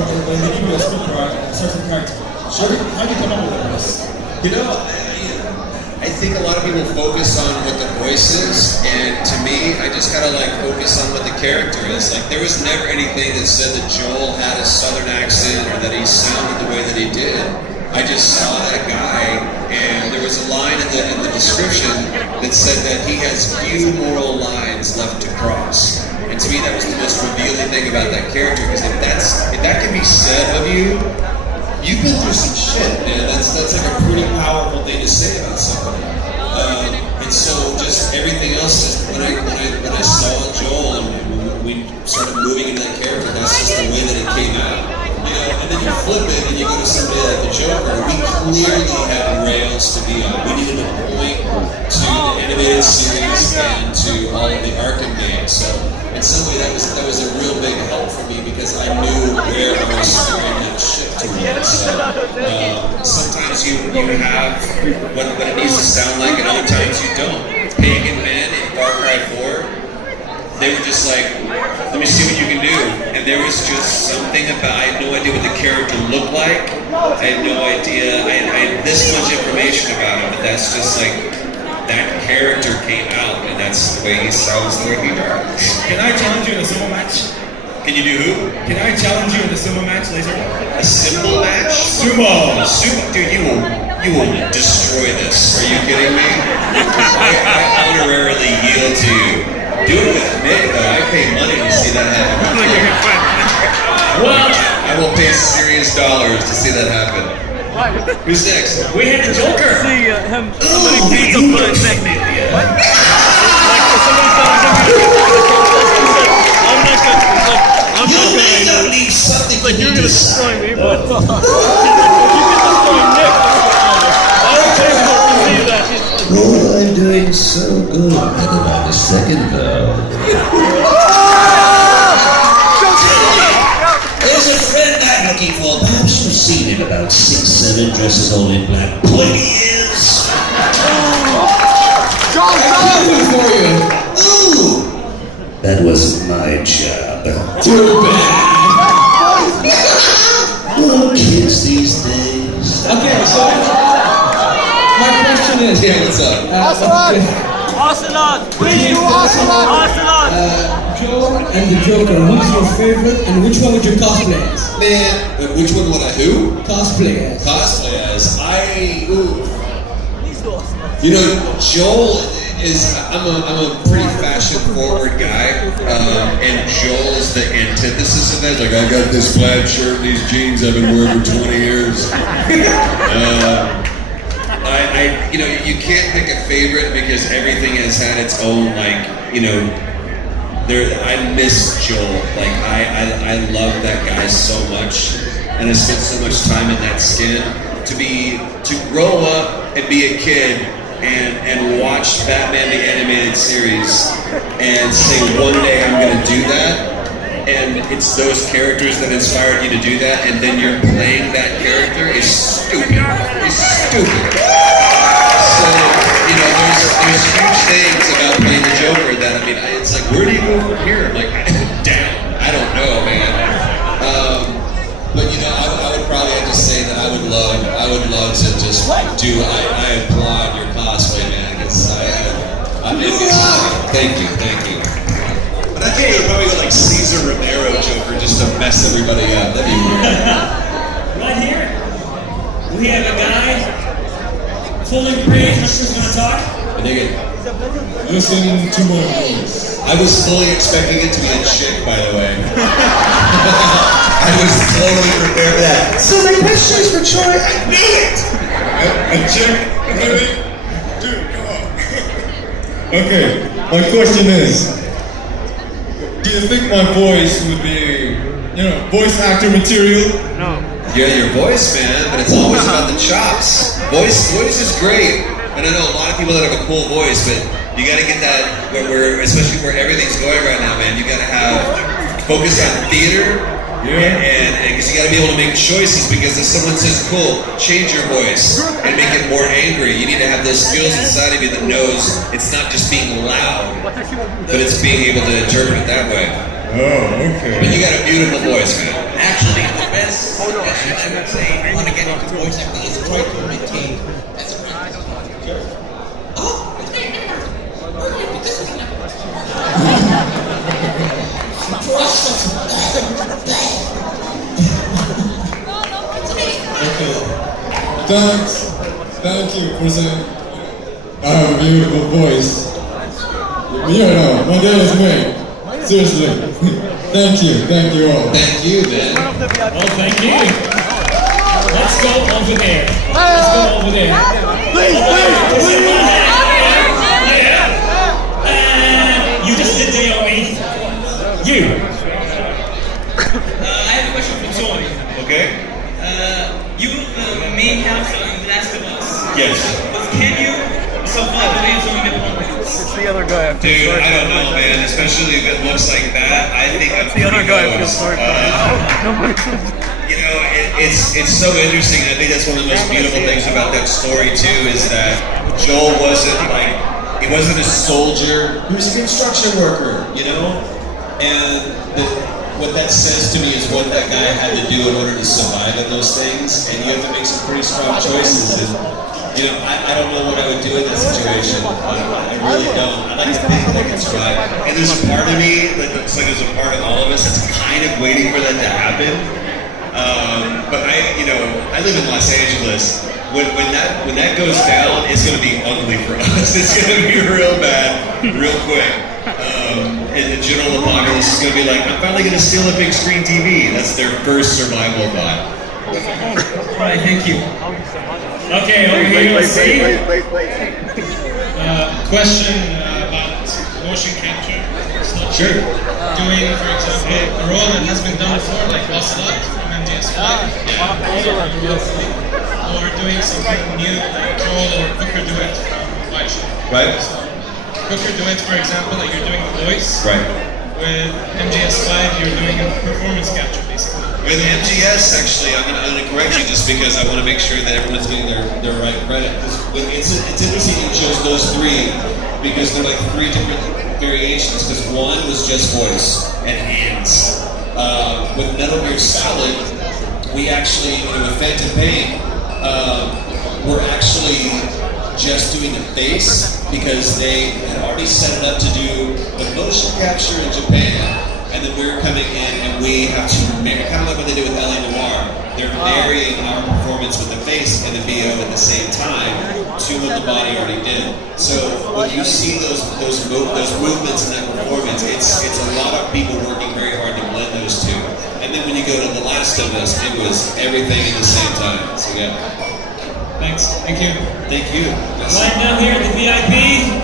when you give a script for a certain character? How do you come up with this? You know, I think a lot of people focus on what the voice is, and to me, I just gotta like focus on what the character is. Like, there was never anything that said that Joel had a southern accent or that he sounded the way that he did. I just saw that guy, and there was a line in the description that said that he has few moral lines left to cross. And to me, that was the most revealing thing about that character, because if that can be said of you, you've been through some shit, man. That's like a pretty powerful thing to say about somebody. And so just everything else, when I saw Joel and we started moving into that character, that's just the way that it came out. You know, and then you flip it and you go to somebody like the Joker. We clearly had rails to be on. We needed to point to the animated series and to all of the Arkham games. So in some way, that was a real big help for me, because I knew where I was steering that ship towards. So sometimes you have what it needs to sound like, and other times you don't. Pagan Men in Far Cry 4, they were just like, let me see what you can do. And there was just something about, I had no idea what the character looked like. I had no idea, I had this much information about him, but that's just like, that character came out, and that's the way he sounds, the way he does. Can I challenge you in a sumo match? Can you do who? Can I challenge you in a sumo match later? A simple match? Sumo! Dude, you will destroy this. Are you kidding me? I honorarily yield to you. Do it with Nick, though. I pay money to see that happen. I will pay serious dollars to see that happen. Who's next? We had the Joker! See him, somebody beats up the technique. What? Like, somebody's telling him I'm not gonna, You may not need something like, you're gonna destroy me, but you can destroy Nick. I don't think we'll see that. Oh, I'm doing so good. Hang on a second, though. There's a friend I'm looking for. Perhaps you've seen him about 6'7", dresses all in black. Point he is. For you. Ooh, that wasn't my job. Too bad. Oh, kids these days. Okay, so my question is... Yeah, what's up? Ocelot! Joel and the Joker, who's your favorite and which one would you cosplay as? Man, which one would I who? Cosplay as. Cosplay as? You know, Joel is, I'm a pretty fashion forward guy, and Joel is the antithesis of that. Like, I got this plaid shirt and these jeans I've been wearing for 20 years. You know, you can't pick a favorite because everything has had its own, like, you know, I miss Joel. Like, I love that guy so much, and I spent so much time in that skin. To grow up and be a kid and watch Batman the Animated Series and say one day I'm gonna do that, and it's those characters that inspired you to do that, and then you're playing that character is stupid. It's stupid. So, you know, there's huge things about playing the Joker that, I mean, it's like, where do you go from here? I'm like, down. I don't know, man. But you know, I would probably have to say that I would love to just do. I applaud your cosplay, man. Thank you. But I think I would probably go like Cesar Romero Joker just to mess everybody up. That'd be weird. Right here, we have a guy fully green. Who's gonna talk? I dig it. Listen to my voice. I was fully expecting it to be a chick, by the way. I was totally prepared for that. So my question is for Troy. I knew it. A chick? Dude, come on. Okay, my question is, do you think my voice would be, voice actor material? No. Yeah, your voice, man, but it's always about the chops. Voice is great. And I know a lot of people that have a cool voice, but you gotta get that, especially where everything's going right now, man, you gotta focus on theater, and because you gotta be able to make choices, because if someone says, cool, change your voice and make it more angry, you need to have those skills inside of you that knows it's not just being loud, but it's being able to interpret it that way. Oh, okay. But you got a beautiful voice, man. Actually, And I would say, I want to get into voice acting. It's a great for my team. That's a great. Oh, it's great. Thanks. Thank you for saying beautiful voice. You know, my name is May. Seriously. Thank you all. Thank you, man. Oh, thank you. Let's go over there. Let's go over there. Please. You just sit there on me. You. I have a question for Joy. Okay. You the main character in The Last of Us. Yes. But can you survive the way you're doing it on It's the other guy. Dude, I don't know, man. Especially if it looks like that, I think I'm The other pretty guy I feel close. sorry for. You know, it's so interesting. I think that's one of the most beautiful things about that story too, is that Joel wasn't like, he wasn't a soldier. He was a construction worker, you know. And what that says to me is what that guy had to do in order to survive in those things. And you have to make some pretty strong choices. And you know, I don't know what I would do in that situation. I really don't. I like to think that I can survive. And there's a part of me that looks like there's a part of all of us that's kind of waiting for that to happen. But I live in Los Angeles. When that goes down, it's going to be ugly for us. It's going to be real bad, real quick. And the general populace is going to be like, I'm finally going to steal a big screen TV. That's their first survival thought. Alright, thank you. Okay, over here, let's see. Question about motion capture. Sure. Doing, for example, a role that has been done before, like Ocelot from MGS5. Or doing something new, like Troll or Booker Duet from White. Right? So, Booker Duet, for example, like you're doing the voice. Right. With MGS5, you're doing a performance capture, basically. With MGS, actually, I'm going to correct you just because I want to make sure that everyone's getting their right credit. It's interesting you chose those three because they're like three different variations. Because one was just voice and hands. With Metal Gear Solid, we actually, with Phantom Pain, we're actually just doing the face because they had already set it up to do the motion capture in Japan. And then we're coming in and we have to marry, kind of like what they do with LA Noire. They're marrying our performance with the face and the VO at the same time to what the body already did. So when you see those movements in that performance, it's a lot of people working very hard to blend those two. And then when you go to The Last of Us, it was everything at the same time. So yeah. Thanks. Thank you. Thank you. Right now here at the VIP,